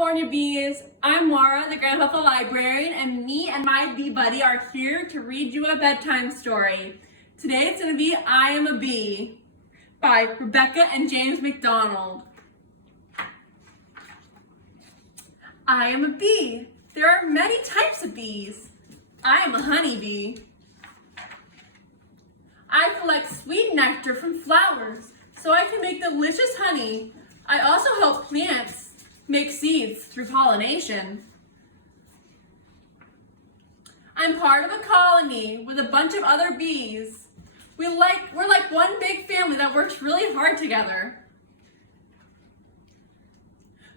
California bees. I'm Maura, the Grand Bethel Librarian, and me and my bee buddy are here to read you a bedtime story. Today it's going to be I Am a Bee by Rebecca and James McDonald. I am a bee. There are many types of bees. I am a honeybee. I collect sweet nectar from flowers so I can make delicious honey. I also help plants make seeds through pollination. I'm part of a colony with a bunch of other bees. We're like one big family that works really hard together.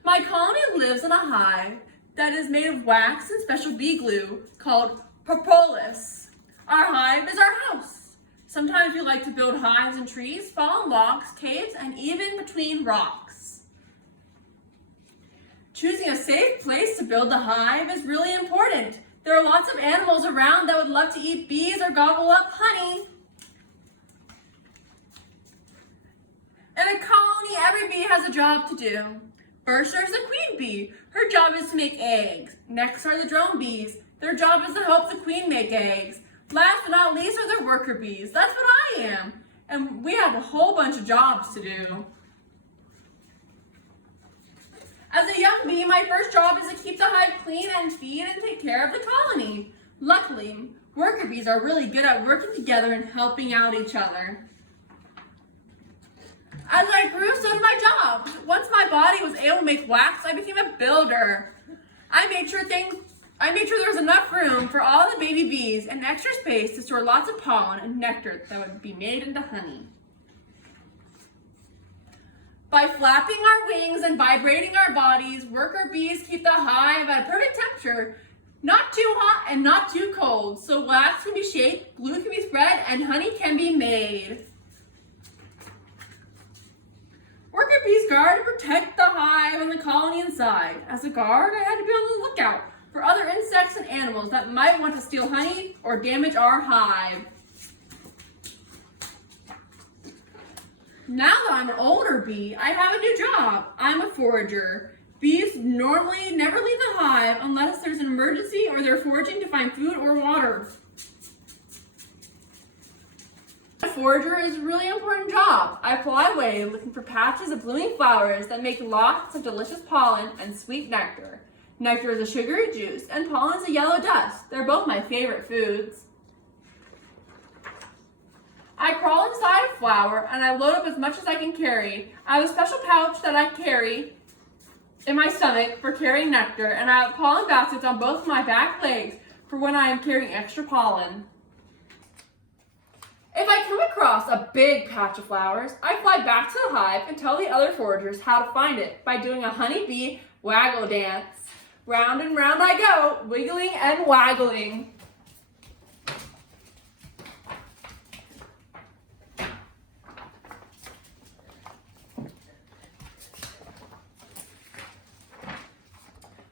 My colony lives in a hive that is made of wax and special bee glue called propolis. Our hive is our house. Sometimes we like to build hives in trees, fallen logs, caves, and even between rocks. Choosing a safe place to build the hive is really important. There are lots of animals around that would love to eat bees or gobble up honey. In a colony, every bee has a job to do. First, there's the queen bee. Her job is to make eggs. Next are the drone bees. Their job is to help the queen make eggs. Last but not least are the worker bees. That's what I am. And we have a whole bunch of jobs to do. As a young bee, my first job is to keep the hive clean and feed and take care of the colony. Luckily, worker bees are really good at working together and helping out each other. As I grew, so did my job. Once my body was able to make wax, I became a builder. I made sure there was enough room for all the baby bees and extra space to store lots of pollen and nectar that would be made into honey. By flapping our wings and vibrating our bodies, worker bees keep the hive at a perfect temperature, not too hot and not too cold, so wax can be shaped, glue can be spread, and honey can be made. Worker bees guard and protect the hive and the colony inside. As a guard, I had to be on the lookout for other insects and animals that might want to steal honey or damage our hive. Now that I'm an older bee, I have a new job. I'm a forager. Bees normally never leave the hive unless there's an emergency or they're foraging to find food or water. A forager is a really important job. I fly away looking for patches of blooming flowers that make lots of delicious pollen and sweet nectar. Nectar is a sugary juice and pollen is a yellow dust. They're both my favorite foods. I crawl inside a flower and I load up as much as I can carry. I have a special pouch that I carry in my stomach for carrying nectar, and I have pollen baskets on both my back legs for when I am carrying extra pollen. If I come across a big patch of flowers, I fly back to the hive and tell the other foragers how to find it by doing a honeybee waggle dance. Round and round I go, wiggling and waggling.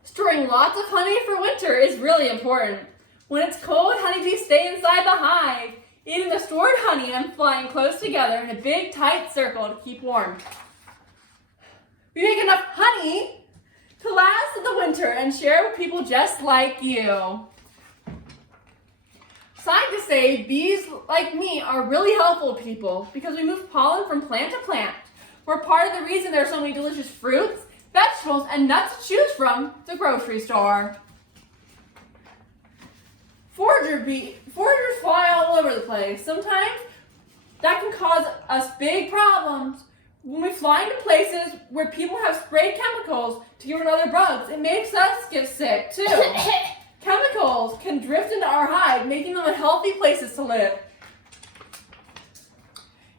Storing lots of honey for winter is really important. When it's cold, honeybees stay inside the hive, eating the stored honey and flying close together in a big, tight circle to keep warm. We make enough honey to last in the winter and share with people just like you. Scientists say bees like me are really helpful people because we move pollen from plant to plant. We're part of the reason there are so many delicious fruits, vegetables, and nuts to choose from at the grocery store. Foragers fly all over the place. Sometimes that can cause us big problems. When we fly into places where people have sprayed chemicals to get rid of other bugs, it makes us get sick too. Chemicals can drift into our hive, making them unhealthy places to live.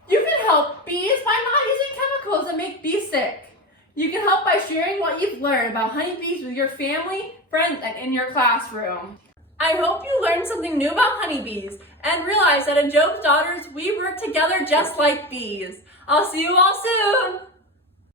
You can help bees by not using chemicals that make bees sick. You can help by sharing what you've learned about honeybees with your family, friends, and in your classroom. I hope you learned something new about honeybees and realize that in Job's Daughters, we work together just like bees. I'll see you all soon.